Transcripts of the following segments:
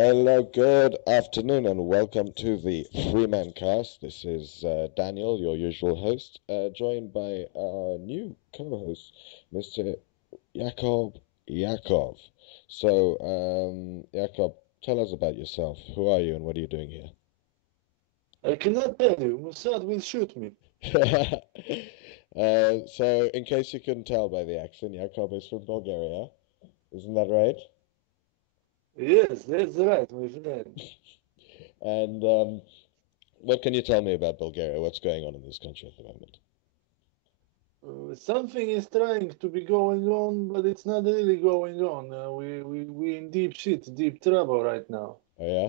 Hello, good afternoon, and welcome to the Freeman cast. This is Daniel, your usual host, joined by our new co-host, Mr. Yakov. So, Yakov, tell us about yourself. Who are you, and what are you doing here? I cannot tell you. Mossad will shoot me. So, in case you couldn't tell by the accent, Yakov is from Bulgaria. Isn't that right? Yes, that's right, my friend. And what can you tell me about Bulgaria? What's going on in this country at the moment? Something is trying to be going on, but it's not really going on. We in deep shit, deep trouble right now. Oh yeah?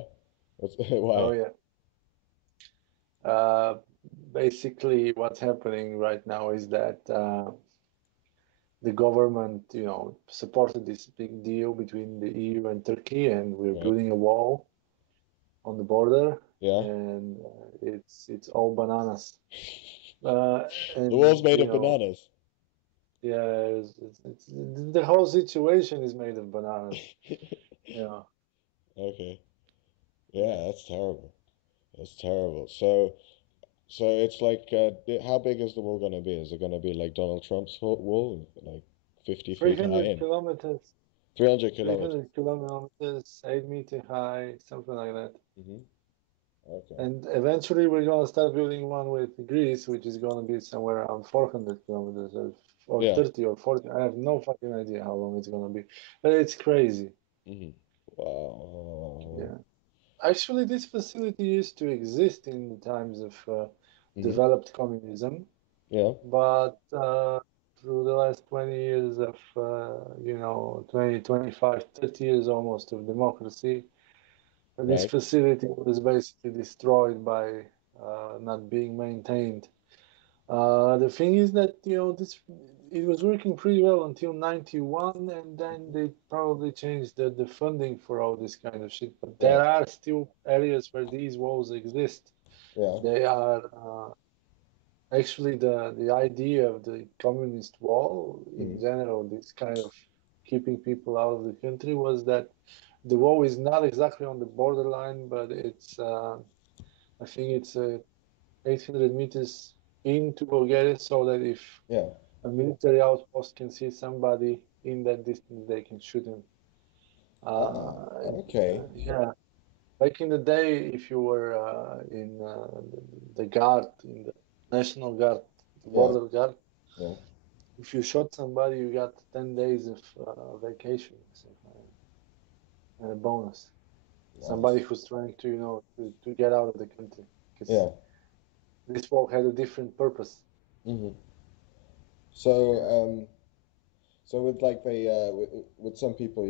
Oh Why? yeah. Uh, Basically, what's happening right now is that the government, supported this big deal between the EU and Turkey, and we're Right. building a wall on the border, Yeah. and it's all bananas. The wall's And made of bananas. yeah, it's the whole situation is made of bananas. Yeah, Okay. yeah. Yeah, that's terrible. That's terrible. So it's like, how big is the wall going to be? Is it going to be like Donald Trump's wall, like 50 feet high 300 and kilometers, 300 kilometers? 300 kilometers, 8 meter high, something like that. Hmm. Okay. And eventually we're gonna start building one with Greece, which is gonna be somewhere around 400 kilometers or Yeah. 30 or 40. I have no fucking idea how long it's gonna be, but it's crazy. Hmm. Wow. Yeah. Actually, this facility used to exist in the times of Hmm. developed communism. Yeah. But through the last 20 years of, 20, 25, 30 years almost of democracy, this Right. facility was basically destroyed by not being maintained. The thing is that, this it was working pretty well until 91, and then they probably changed the funding for all this kind of shit. But there Right. are still areas where these walls exist. Yeah. They are actually, the idea of the communist wall in Hmm. general, this kind of keeping people out of the country, was that the wall is not exactly on the borderline, but I think it's 800 meters into Bulgaria, so that if Yeah. a military outpost can see somebody in that distance, they can shoot him. Ah, And, okay. yeah, back in the day, if you were in the guard, in the National Guard, the Yeah. border guard, Yeah. if you shot somebody, you got 10 days of vacation, something like that, and a bonus. Somebody Nice. who's trying to, to get out of the country, because Yeah. this war had a different purpose. Hmm. So, Yeah. so with like with some people,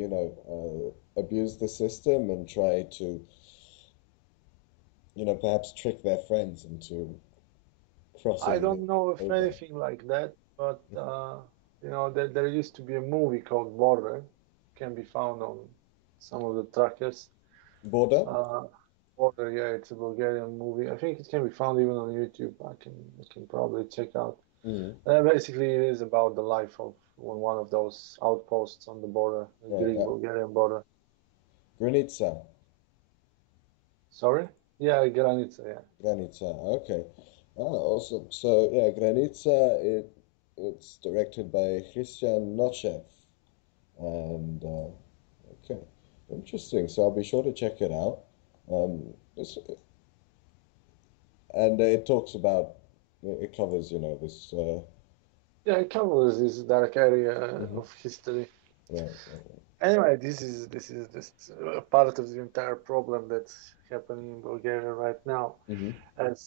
abuse the system and try to, perhaps trick their friends into I crossing don't know if over. anything like that, but there used to be a movie called Border, can be found on some of the trackers. Border? Uh, Border, yeah, it's a Bulgarian movie. I think it can be found even on YouTube. I can probably check out. Mm. Basically, it is about the life of one of those outposts on the border, the Right. Greek-Bulgarian border. Granica. Sorry? Yeah, Granica, yeah. Granica. Okay. Ah, awesome. So yeah, Granica. It's directed by Christian Nochev, and okay, interesting. So I'll be sure to check it out. This and it talks about it covers this. Yeah, it covers this dark area Mhm. of history. Right, right, Anyway, this is just a part of the entire problem that's happening in Bulgaria right now. right. Hmm. As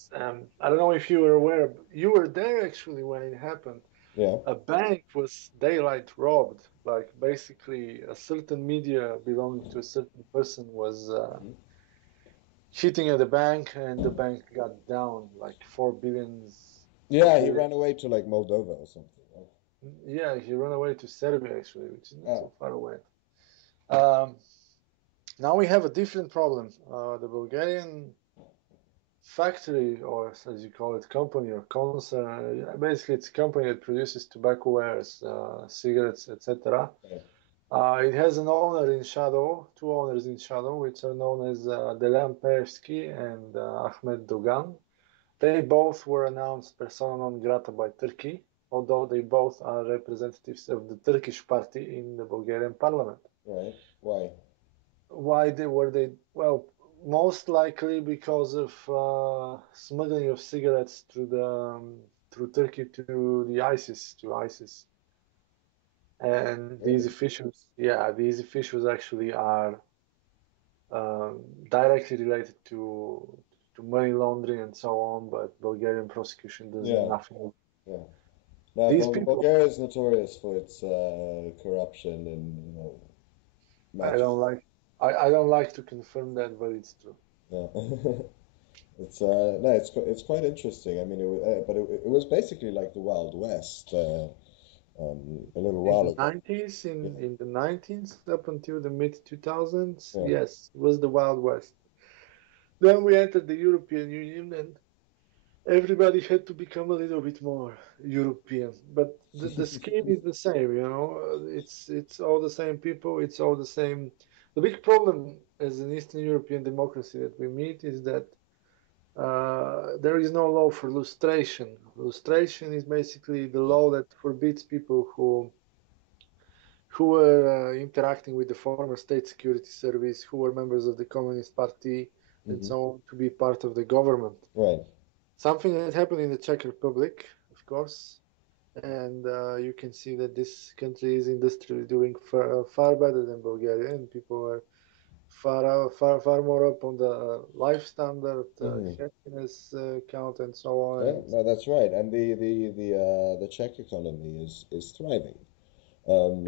I don't know if you were aware, you were there actually when it happened. Yeah. A bank was daylight robbed. Like basically, a certain media belonging to a certain person was cheating at the bank, and the bank got down like 4 billions, four Yeah, he billion. ran away to like Moldova or something, right? Yeah, he ran away to Serbia actually, which is not Ah, so far away. Um, Now we have a different problem. The Bulgarian factory, or as you call it, company or concern, basically it's a company that produces tobacco wares, cigarettes, etc. right. It has an owner in shadow, two owners in shadow, which are known as Delan Peevski and Ahmed Dogan. They both were announced persona non grata by Turkey, although they both are representatives of the Turkish party in the Bulgarian parliament. Right. Why? Why were they? Well, most likely because of smuggling of cigarettes through Turkey to the ISIS to ISIS. And these Really? officials, yeah, these officials actually are directly related to money laundering and so on, but Bulgarian prosecution does Yeah. nothing. Yeah. Now, These people, Bulgaria is notorious for its corruption and I matches. don't like. I don't like to confirm that, but it's true. Yeah. It's no, it's quite interesting. I mean, but it was basically like the Wild West a little In while the ago. 90s, Yeah. in the 90s, up until the mid 2000s, Yeah. yes, it was the Wild West. Then we entered the European Union, and everybody had to become a little bit more European. But the scheme is the same, you know. It's all the same people. It's all the same. The big problem as an Eastern European democracy that we meet is that there is no law for lustration. Lustration is basically the Yeah. law that forbids people who were interacting with the former state security service, who were members of the Communist Party, and Hmm. so on, to be part of the government. Right. Something that happened in the Czech Republic, of course, and you can see that this country is industrially doing far better than Bulgaria, and people are far more up on the life standard, Hmm. happiness count, and so on. Yeah. And No, that's right. And the Czech economy is thriving.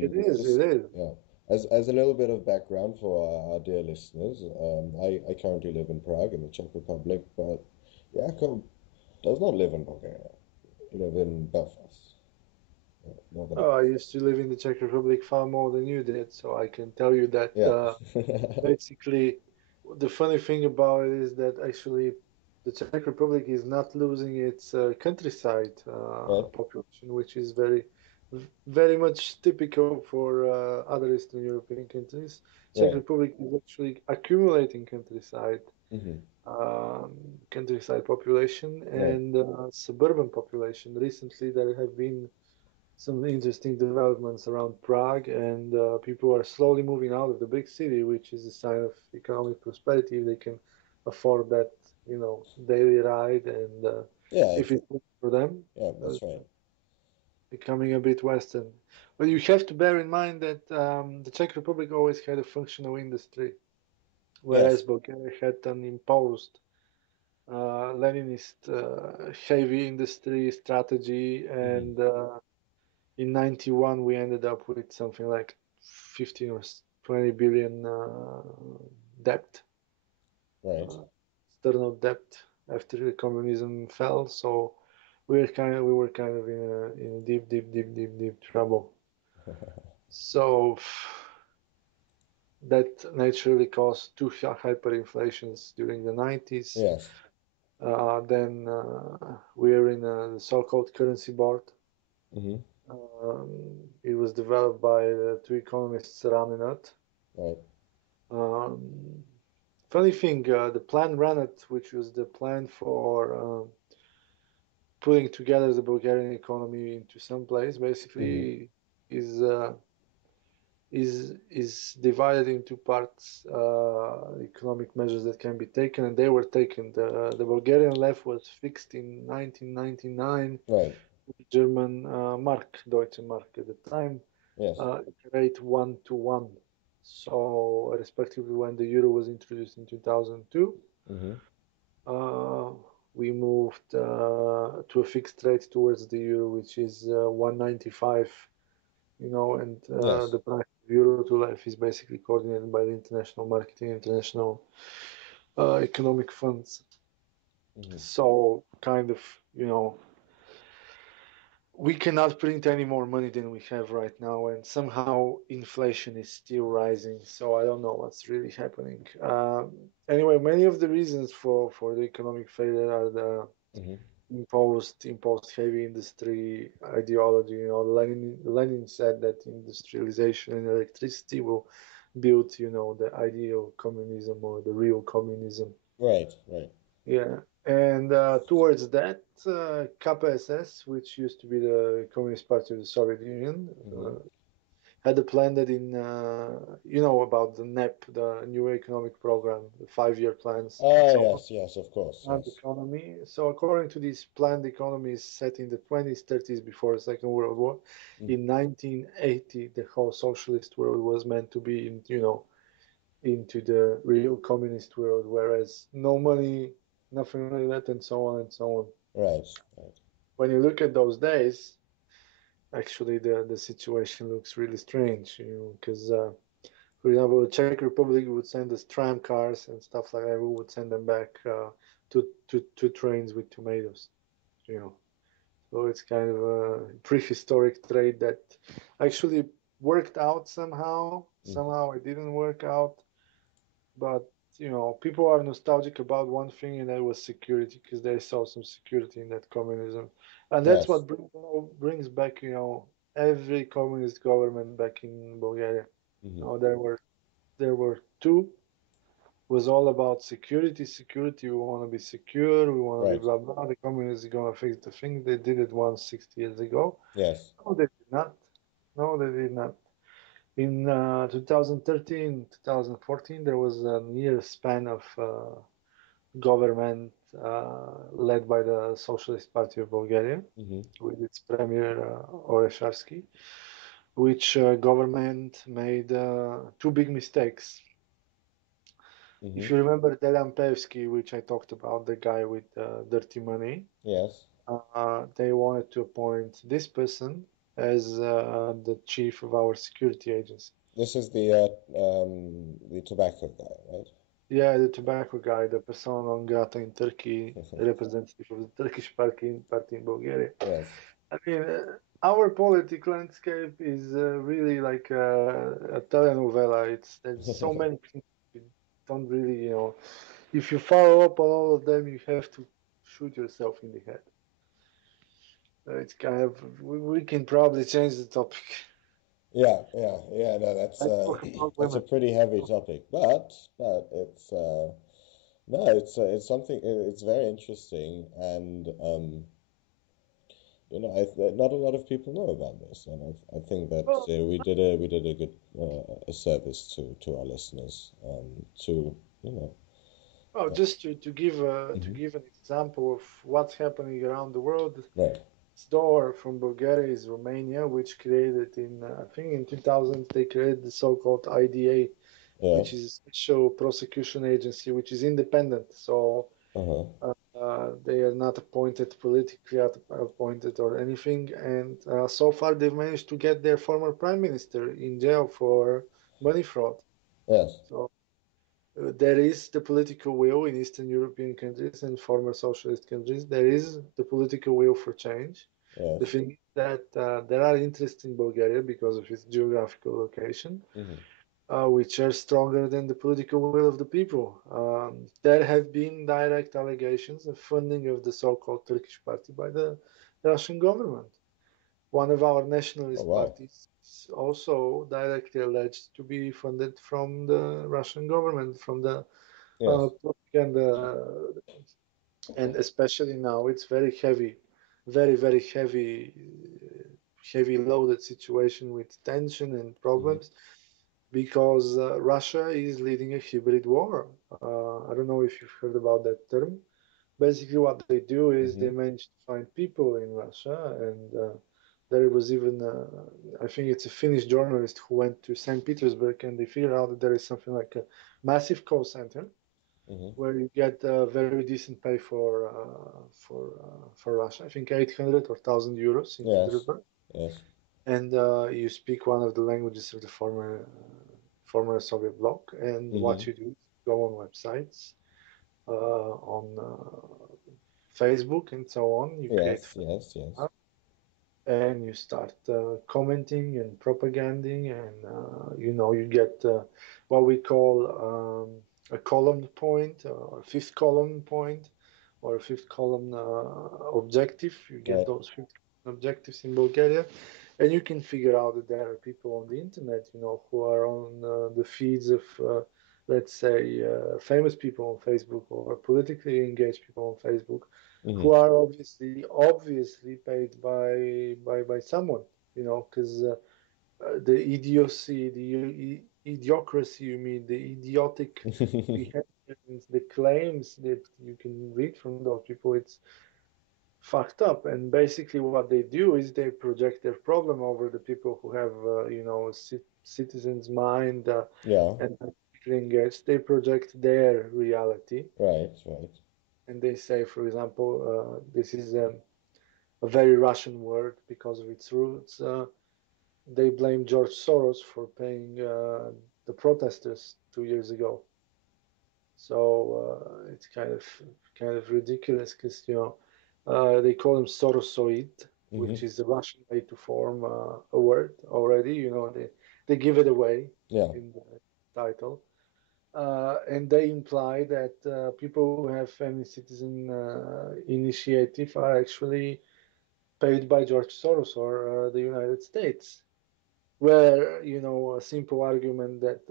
it Just is. yeah. As a little bit of background for our dear listeners, I currently live in Prague in the Czech Republic, but Jakob does not live in Bulgaria. He live in Belfast, Northern Oh, I Ireland. used to live in the Czech Republic far more than you did, so I can tell you that Yeah. basically the funny thing about it is that actually the Czech Republic is not losing its countryside Right. population, which is very much typical for other Eastern European countries. Czech Right. Republic is actually accumulating Hmm. countryside population Right. and suburban population. Recently, there have been some interesting developments around Prague, and people are slowly moving out of the big city, which is a sign of economic prosperity if they can afford that, daily ride, and Yeah. if it's good for them, Yeah. uh, That's right. becoming a bit Western. But you have to bear in mind that the Czech Republic always had a functional industry, whereas Yes. Bulgaria had an imposed Leninist heavy industry strategy, Hmm. and in 91 we ended up with something like 15 or 20 billion debt, Right. uh, external debt after the communism fell. So we were kind of in a deep trouble. So that naturally caused two hyperinflations during the 90s. Yes. Then we are in a so-called currency board. Hmm. It was developed by two economists, Ram and Ut. Right. Um, Funny thing, the plan Rennet, which was the plan for putting together the Bulgarian economy into some place, Hmm. basically is uh, is divided into parts, economic measures that can be taken, and they were taken. The Bulgarian left was fixed in 1999, Right. German mark, Deutsche Mark at the time, Yes. rate 1 to 1. So, respectively, when the euro was introduced in 2002, Hmm. uh, we moved to a fixed rate towards the euro, which is 195, and Yes. the price of euro to life is basically coordinated by the International Marketing International Economic Funds. Hmm. So, kind of, you know, we cannot print any more money than we have right now, and somehow inflation is still rising. So I don't know what's really happening. Anyway, many of the reasons for the economic failure are the Hmm. imposed heavy industry ideology. Lenin said that industrialization and electricity will build, the ideal communism or the real communism. Right, right. Yeah, and towards that, KPSS, which used to be the Communist Party of the Soviet Union, Hmm. had a plan that about the NEP, the New Economic Program, the 5-year plans, and Ah, so on. yes, yes, of course, Planned yes. economy. So according to these planned economies set in the 20s, 30s before the Second World War, Mm. in 1980, the whole socialist world was meant to be into the real communist world, whereas no money, nothing like that, and so on and so on. Right, right. When you look at those days, actually the situation looks really strange, because for example, the Czech Republic would send us tram cars and stuff like that. We would send them back to trains with tomatoes, you know. So it's kind of a prehistoric trade that actually worked out somehow. Mm. Somehow it didn't work out, but people are nostalgic about one thing, and that was security, because they saw some security in that communism, and that's Yes. what brings back every communist government back in Bulgaria. Hmm. There were two, was all about security. Security. We want to be secure. We want to be Right. blah blah. The communists are gonna fix the thing. They did it once 60 years ago. Yes. No, they did not. No, they did not. In 2013, 2014, there was a year span of government led by the Socialist Party of Bulgaria, Hmm. with its premier Oresharski, which government made two big mistakes. If Hmm. you remember Dejan Pevsky, which I talked about, the guy with dirty money, Yes. they wanted to appoint this person as the chief of our security agency. This is the tobacco guy, right? Yeah, the tobacco guy, the persona non grata in Turkey, representative of the Turkish party in Bulgaria. Yes. I mean, our political landscape is really like a telenovela. There's so many things you don't really, if you follow up on all of them, you have to shoot yourself in the head. It's kind of we can probably change the topic Yeah, yeah, yeah. No, that's and talk about that's a women. pretty heavy topic, but it's no, it's something. It's very interesting, and not a lot of people know about this, and I think that Well, we did a good a service to our listeners, to you know. well, just to Hmm. give an example of what's happening around the world. Right. Next door from Bulgaria is Romania, which created I think in 2000 they created the so-called IDA, which is Yes. a special prosecution agency, which is independent. So Uh-huh. they are not appointed politically appointed or anything. And so far they've managed to get their former prime minister in jail for money fraud. Yes. So there is the political will in Eastern European countries and former socialist countries. There is the political will for change. The Yes. thing is that there are interests in Bulgaria because of its geographical location, Hmm. which are stronger than the political will of the people. There have been direct allegations of funding of the so-called Turkish party by the Russian government. One of our Oh, nationalist wow. parties is also directly alleged to be funded from the Russian government, from the Yes. propaganda, and especially now it's very heavy, very, very heavy loaded situation with tension and Hmm. problems because Russia is leading a hybrid war. I don't know if you've heard about that term. Basically, what they do is they Hmm. manage to find people in Russia, and there was even, I think it's a Finnish journalist who went to St. Petersburg, and they figured out that there is something like a massive call center Hmm. where you get very decent pay for Russia. I think 800 or 1,000 euros in Yes. Petersburg, Yes. and you speak one of the languages of the former Soviet bloc. And what Hmm. you do is go on websites, on Facebook, and so on. You create Yes. Yes. Yes. and you start commenting and propaganding, and you get what we call a column point or fifth column point, or a fifth column objective. You get Right. those fifth objectives in Bulgaria, and you can figure out that there are people on the internet, who are on the feeds of, let's say, famous people on Facebook or politically engaged people on Facebook, who Hmm. are obviously paid by someone, because the idiocy, the idiocracy, you mean, the idiotic behavior, the claims that you can read from those people, it's fucked up. And basically, what they do is they project their problem over the people who have, citizens' mind Yeah. and engaged. They project their reality, Right. Right. and they say, for example, this is a very Russian word because of its roots. They blame George Soros for paying the protesters 2 years ago. So it's kind of ridiculous because they call him Sorosoid, which Hmm. is a Russian way to form a word already. They give it away Yeah. in the title, and they imply that people who have family citizen initiative are actually paid by George Soros or the United States. Where a simple argument that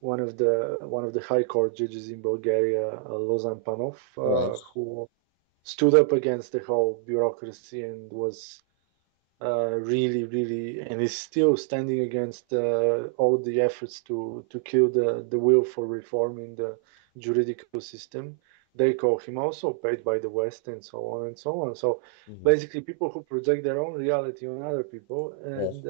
one of the high court judges in Bulgaria, Lozan Panov, Right. who stood up against the whole bureaucracy and was really, really, and is still standing against all the efforts to kill the will for reform in the juridical system. They call him also paid by the West and so on and so on. So Hmm. basically, people who project their own reality on other people, Yes. and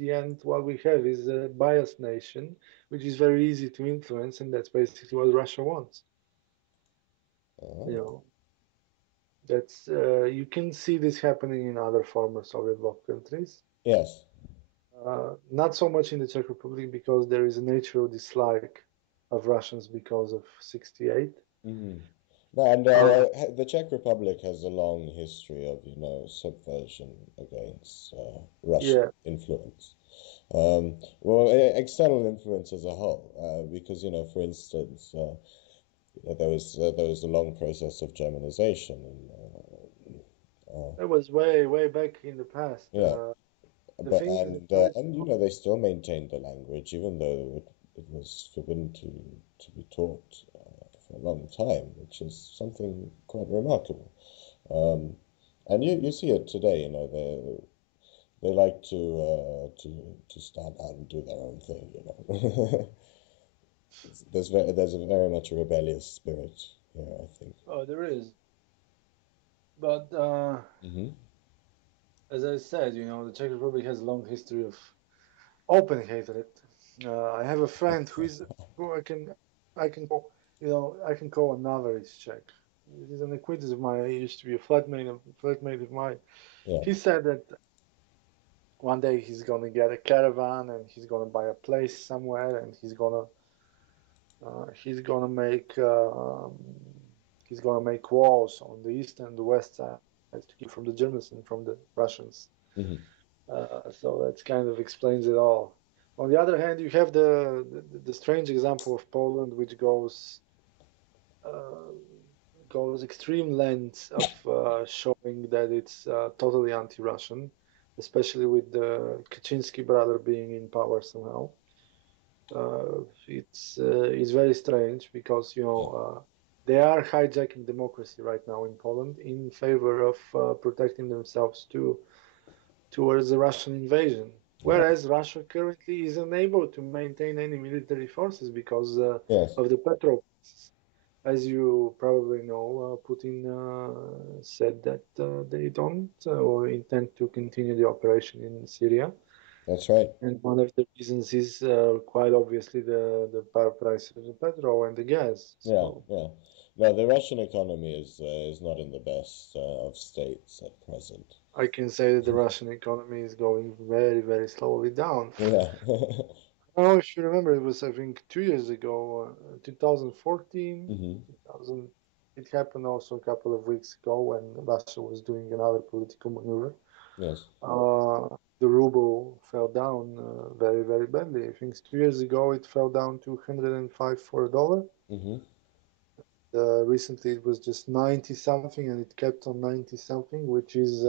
the end, what we have is a biased nation, which is very easy to influence, and that's basically what Russia wants. You Oh. know, that's you can see this happening in other former Soviet bloc countries. Yes. Not so much in the Czech Republic because there is a natural dislike of Russians because of 68. Hmm. No, and Uh, the Czech Republic has a long history of, subversion against Russian yeah, influence. Well, external influence as a whole, because, for instance, there was a long process of Germanization, that was way, way back in the past. yeah, The but thing is, they still maintained the language, even though it was forbidden to be taught for a long time, which is something quite remarkable. Um, and you see it today, they like to stand out and do their own thing. There's a very much a rebellious spirit here, I think. oh, there is. But Hmm. as I said, the Czech Republic has a long history of open hatred. I have a friend who I can call an average Czech. He's an acquaintance of mine. He used to be a flatmate of mine. Yeah. He said that one day he's gonna get a caravan and he's gonna buy a place somewhere and he's gonna make walls on the east and the west sides to keep from the Germans and from the Russians. Hmm. So that kind of explains it all. On the other hand, you have the strange example of Poland, which uh, goes extreme lengths of showing that it's totally anti-Russian, especially with the Kaczynski brother being in power somehow. It's very strange because they are hijacking democracy right now in Poland in favor of protecting themselves towards the Russian invasion. Yeah. Whereas Russia currently is unable to maintain any military forces because Yes. of the petrol prices. As you probably know, Putin said that they don't or intend to continue the operation in Syria. That's right. And one of the reasons is quite obviously the price of the petrol and the gas. Yeah. So Yeah. No, the Russian economy is not in the best of states at present. I can say that the Russian economy is going very, very slowly down. Yeah. I don't know if you remember, it was, I think, 2 years ago, 2014, Hmm. 2000. It happened also a couple of weeks ago when Russia was doing another political maneuver. Yes. The ruble fell down very, very badly. I think 2 years ago it fell down to 105 for a dollar. Hmm. recently it was just 90 something, and it kept on 90 something, which is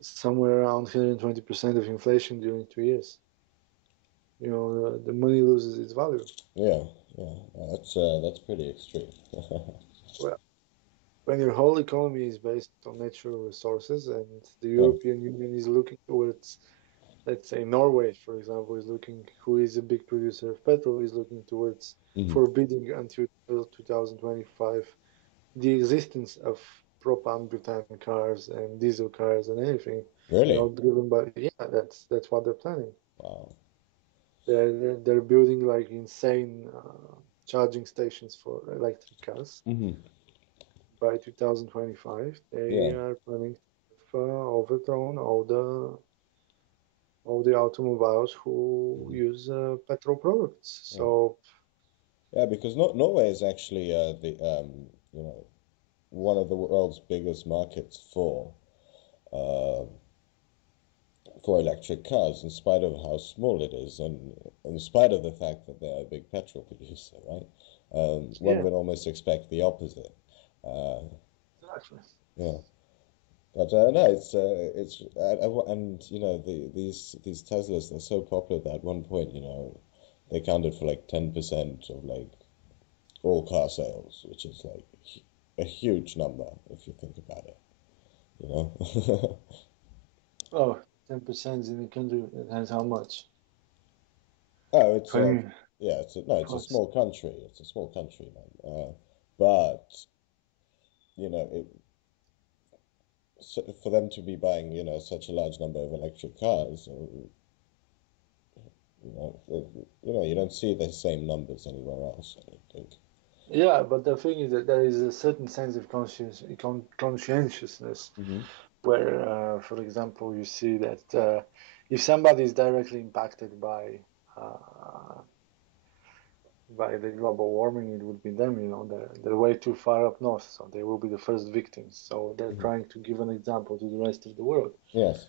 somewhere around 120% of inflation during 2 years. The money loses its value. Yeah, yeah, that's pretty extreme. Well, when your whole economy is based on natural resources and the Yeah. European Union is looking towards, let's say, Norway, for example, is looking, who is a big producer of petrol, is looking towards Hmm. forbidding until 2025 the existence of propane butane cars and diesel cars and anything, Really? driven by, yeah, that's what they're planning. Wow. They're building like insane charging stations for electric cars. Hmm. By 2025, they Yeah. are planning to have overthrown all the automobiles who Mhm. use petrol products. Yeah. So, Yeah, because Norway is actually the one of the world's biggest markets uh, for electric cars, in spite of how small it is, and in spite of the fact that they're a big petrol producer, right? One yeah, would almost expect the opposite. Uh, exactly. yeah, but no, and these Teslas, they're so popular that at one point, they accounted for like 10% of like all car sales, which is like a huge number if you think about it, you know? Oh, 10% in the country that has how much? Oh, it's 20 yeah, no, it's a plus. small country. It's a small country, man. But it so for them to be buying, such a large number of electric cars, you don't see the same numbers anywhere else, I don't think. Yeah, but the thing is that there is a certain sense of conscientiousness Hmm. where, for example, you see that if somebody is directly impacted uh, by the global warming, it would be them. They're way too far up north, so they will be the first victims. So they're Hmm. trying to give an example to the rest of the world. Yes.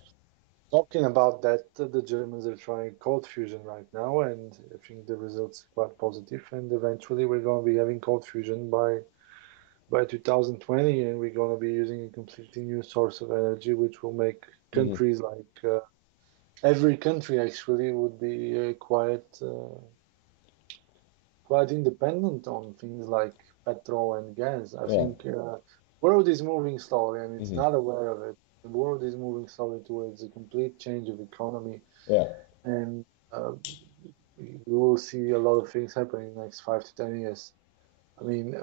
Talking about that, the Germans are trying cold fusion right now, and I think the results are quite positive. And eventually, we're going to be having cold fusion by 2020, and we're going to be using a completely new source of energy, which will make Hmm. countries like every country actually would be quite independent on things like petrol and gas. I Yeah. think world is moving slowly, and it's Hmm. not aware of it. The world is moving slowly towards a complete change of economy, Yeah. and uh, we will see a lot of things happening in the next 5 to 10 years. I mean,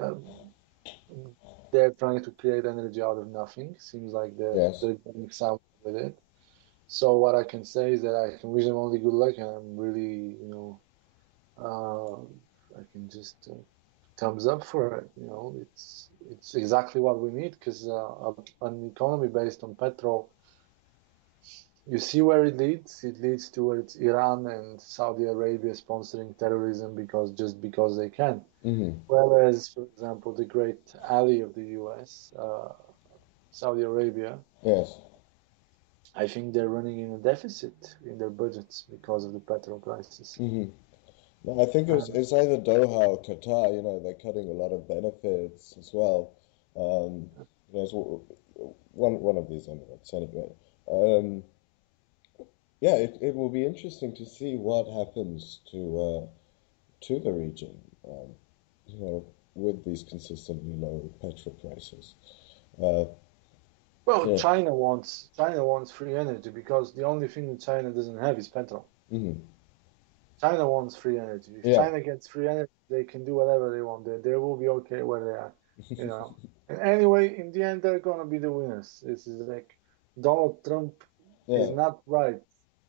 they're trying to create energy out of nothing. Seems like Yes. they're doing something with it. So what I can say is that I can wish them only good luck, and I'm really, I can just thumbs up for it. It's exactly what we need because an economy based on petrol, you see where it leads. It leads towards Iran and Saudi Arabia sponsoring terrorism because they can. Hmm. Whereas, for example, the great ally of the U.S., Saudi Arabia, Yes. I think they're running in a deficit in their budgets because of the petrol prices. Hmm. No, I think And it's either Doha or Qatar. They're cutting a lot of benefits as well. It's one of these Emirates anyway. Um, yeah, it will be interesting to see what happens to the region. You know, with these consistently low petrol prices. Uh, well, yeah. China wants free energy because the only thing that China doesn't have is petrol. Hmm. China wants free energy. If Yeah. China gets free energy, they can do whatever they want. They will be okay where they are, you know. And anyway, in the end, they're gonna be the winners. This is like Donald Trump is Yeah. not right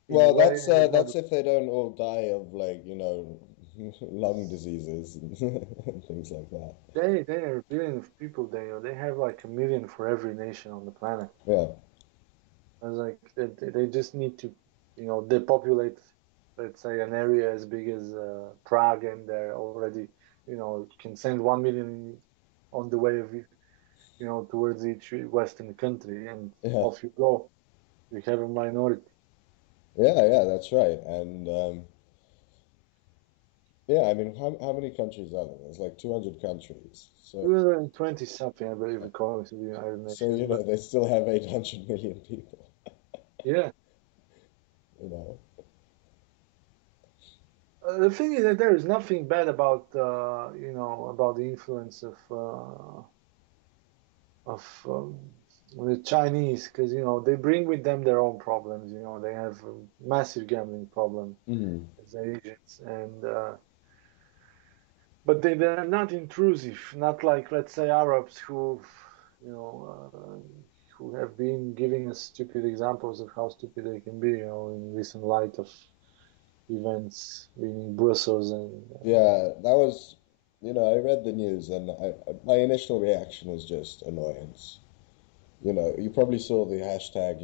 in a Well, way, and he's not. that's if they don't all die of like, lung diseases and, and things like that. They are a billion of people. They have like a million for every nation on the planet. Yeah. I was like they just need to, depopulate, let's say, an area as big as Prague, and they're already, can send 1 million on the way of, towards each Western country, and Yeah. off you go. You have a minority. Yeah, yeah, that's right. And Yeah, I mean, how many countries are there? There's like 200 countries. So, 220 something, I believe, according to the United so Nations. you know, But they still have 800 million people, yeah, you know. the thing is that there is nothing bad about about the influence of the Chinese, because they bring with them their own problems. They have a massive gambling problem Mm. as Asians, and but they're not intrusive, not like, let's say, Arabs you know who have been giving us stupid examples of how stupid they can be, in recent light of events in Brussels and Yeah, that was, I read the news and my initial reaction was just annoyance. You probably saw the hashtag,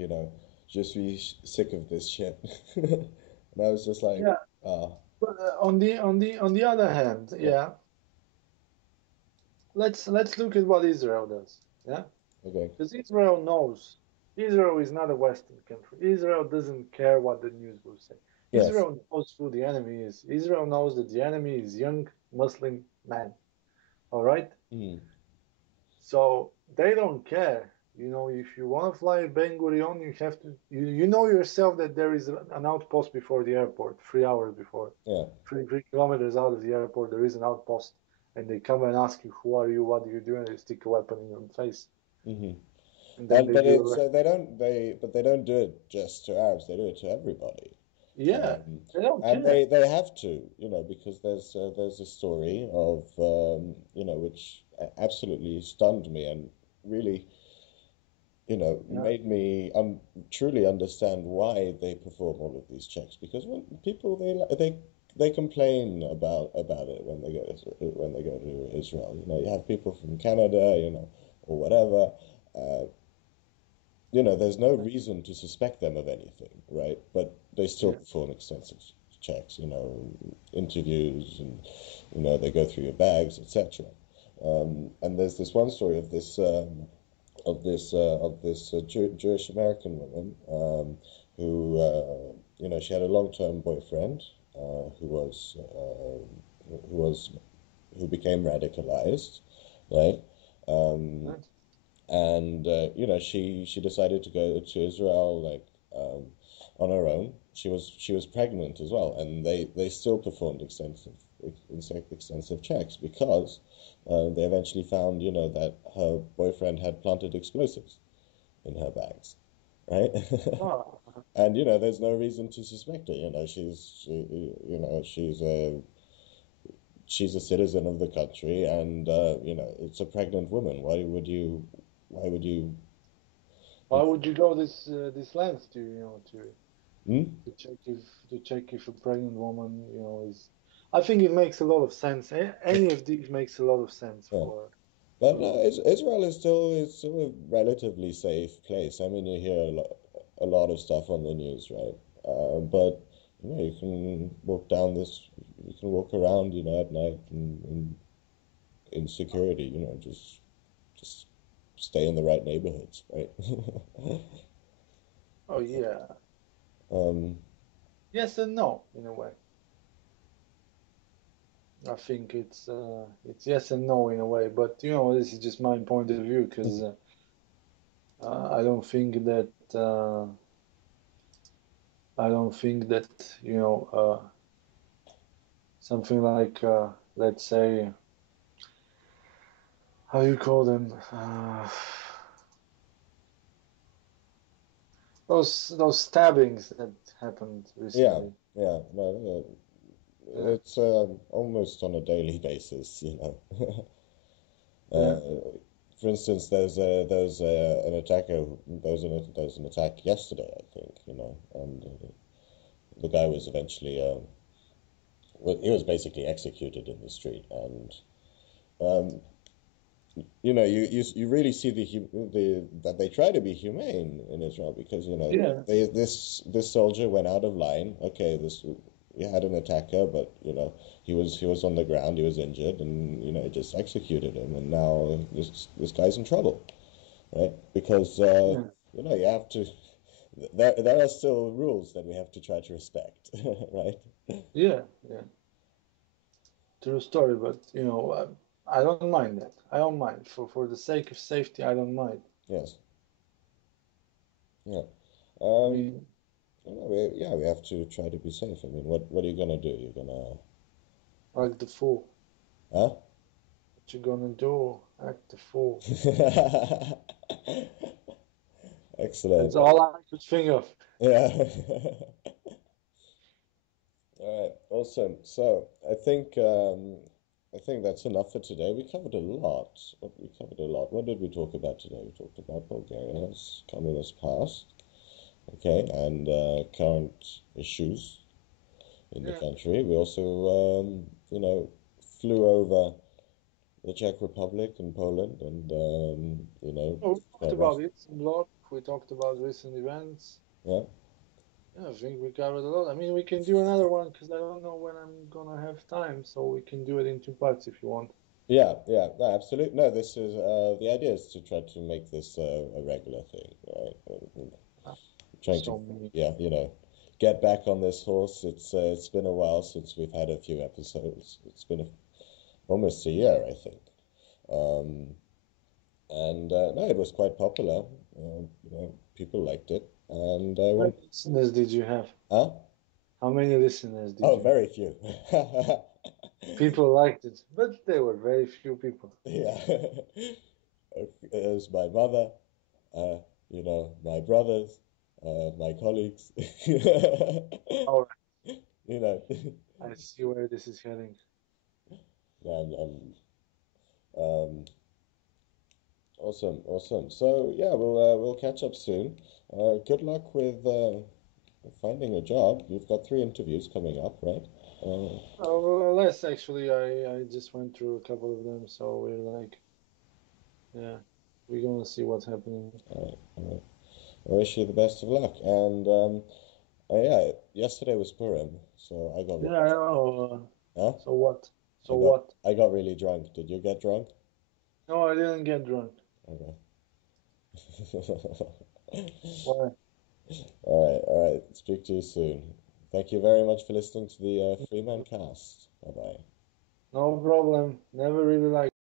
just be sick of this shit. And I was just like, yeah. ah, But on the other hand, yeah, yeah, let's look at what Israel does. Yeah, okay. because Israel knows Israel is not a Western country. Israel doesn't care what the news will say. Yes. Israel knows who the enemy is. Israel knows that the enemy is young Muslim men. All right, Mm. so they don't care. If you want to fly Ben Gurion, you have to. You know yourself that there is an outpost before the airport, 3 hours before, Yeah. 3 kilometers out of the airport. There is an outpost, and they come and ask you, "Who are you? What do you do?" And they stick a weapon in your face, Hmm. and then And they but do it's arrest. they don't do it just to Arabs. They do it to everybody. Yeah, Um, they don't and care. they have to, because there's a story of which absolutely stunned me and really Yeah, made me truly understand why they perform all of these checks. Because when people they complain about it when they go to Israel. You have people from Canada, or whatever. Uh, there's no reason to suspect them of anything, right? But they still yeah, perform extensive checks, interviews, and they go through your bags, etc. And there's this one story of this Jewish American woman who she had a long-term boyfriend who who became radicalized, right? Um, yeah. and she decided to go to Israel like on her own. She was pregnant as well, and they still performed extensive checks because they eventually found that her boyfriend had planted explosives in her bags, right? Oh, And there's no reason to suspect her. She's a citizen of the country, and it's a pregnant woman. Why would you why would you go this length to Hmm? to check if a pregnant woman is? I think it makes a lot of sense. Any of these makes a lot of sense Yeah. for. But no, Um, Israel is still a relatively safe place. I mean, you hear a lot of stuff on the news, right? But you can walk around, at night in security, just stay in the right neighborhoods, right? oh yeah, Um, yes and no in a way. I think it's yes and no in a way, but this is just my point of view because I don't think that something like let's say, how you call them, those stabbings that happened yeah, recently. yeah, no, Yeah, it's almost on a daily basis. yeah, For instance, there's an attacker. There was an attack yesterday, I think. And the guy was eventually well, he was basically executed in the street, and um, you really see the that they try to be humane in Israel because yeah, this soldier went out of line. Okay, we had an attacker, but he was on the ground, he was injured, and just executed him, and now this guy's in trouble, right? Because yeah, you have to. There are still rules that we have to try to respect, right? yeah, yeah. true story. But I don't mind that. I don't mind for the sake of safety. I don't mind. Yes. Yeah. I Um, mean, yeah, we have to try to be safe. I mean, what are you gonna do? You're gonna, act the fool. huh? What you gonna do? Act the fool. That's Excellent. all I could think of. Yeah. All right. Awesome. So I think that's enough for today. We covered a lot. We covered a lot. What did we talk about today? We talked about Bulgaria's communist past, okay, and current issues in the Yeah. country. We also, flew over the Czech Republic and Poland, and Oh, we talked quite rough. about Eastern Bloc. We talked about recent events. Yeah. Yeah, I think we covered a lot. I mean, we can do another one because I don't know when I'm gonna have time, so we can do it in two parts if you want. Yeah, yeah, no, absolutely. No, this is the idea is to try to make this a regular thing, right? Ah, Trying to, so many. yeah, get back on this horse. It's been a while since we've had a few episodes. It's been almost a year, I think. Um, and no, it was quite popular. People liked it, and I How many want, listeners did you have? huh? How many listeners did Oh, you have? very few. People liked it, but there were very few people. Yeah, it was my mother, uh, my brothers, my colleagues. All right, You know, I see where this is heading. and awesome, awesome. So yeah, we'll catch up soon. Good luck with finding a job. You've got 3 interviews coming up, right? Oh, less actually. I just went through a couple of them, so we're like, yeah, we're gonna see what's happening. All right. I wish you the best of luck. And oh yeah, yesterday was Purim, so Yeah, I know. huh? So what? I So got what? I got really drunk. Did you get drunk? No, I didn't get drunk. Okay. Why? All right. Speak to you soon. Thank you very much for listening to the Freeman cast. Bye bye. No problem. Never really liked.